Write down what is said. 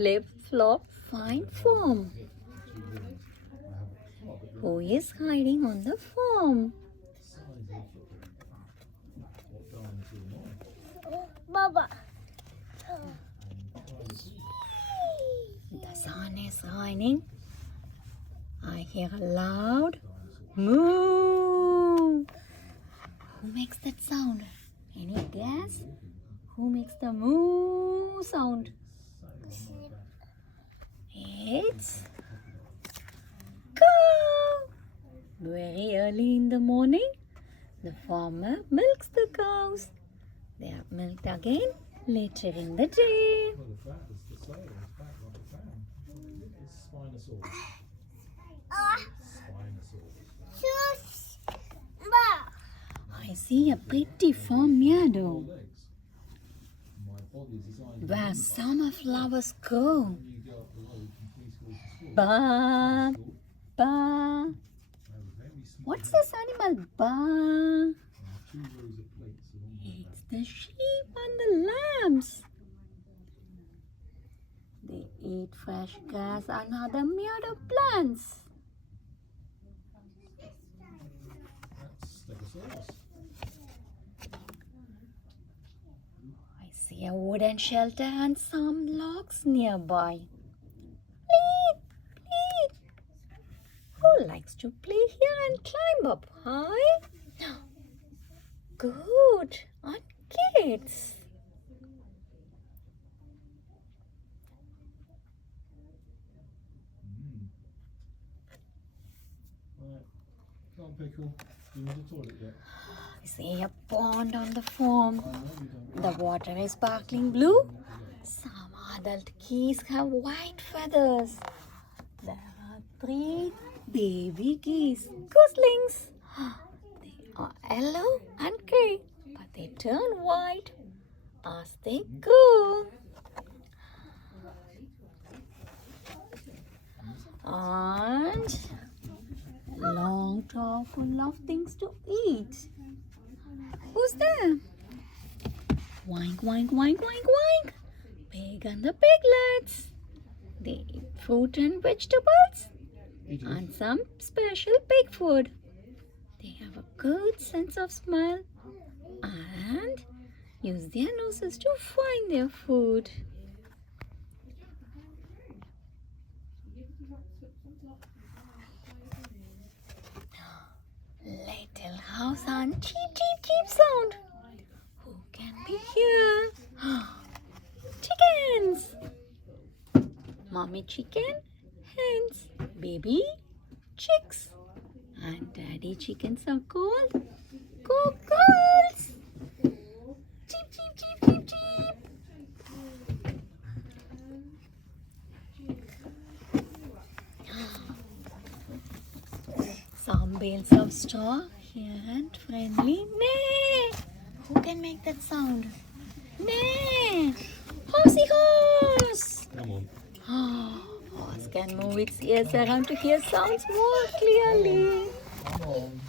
flip-flop fine form. Who is hiding on the form? Baba. The sun is shining. I hear a loud moo. Who makes that sound? Any guess? Who makes the moo sound? It's cow. Very early in the morning, the farmer milks the cows. They are milked again later in the day. Shush. Ba. I see a pretty farm meadow where summer flowers grow. Ba, ba. What's this animal? Ba. It's the sheep and the lambs. They eat fresh grass and other meadow plants. I see a wooden shelter and some logs nearby. Please, please. Who likes to play here and climb up high? Good, and kids. Can't pickle. You need a toilet yet? I see a pond on the farm. The water is sparkling blue. Some adult geese have white feathers. There are 3 baby geese, goslings. They are yellow and grey, but they turn white as they grow. And long top full of things to eat. Who's there? Wink, wink, wink, wink, wink. Pig and the piglets. They eat fruit and vegetables and some special pig food. They have a good sense of smell and use their noses to find their food. Little house and cheep, cheep, cheep sound. Who can be here? Chickens. Mommy chicken, hens, baby chicks, and daddy chickens are called cockles. Cheep, cheep, cheep, cheep, cheep. Some bales of straw here and friendly neigh. Who can make that sound? Neigh. Horsey horse. Come on. Horse can move its ears around to hear sounds more clearly. Come on.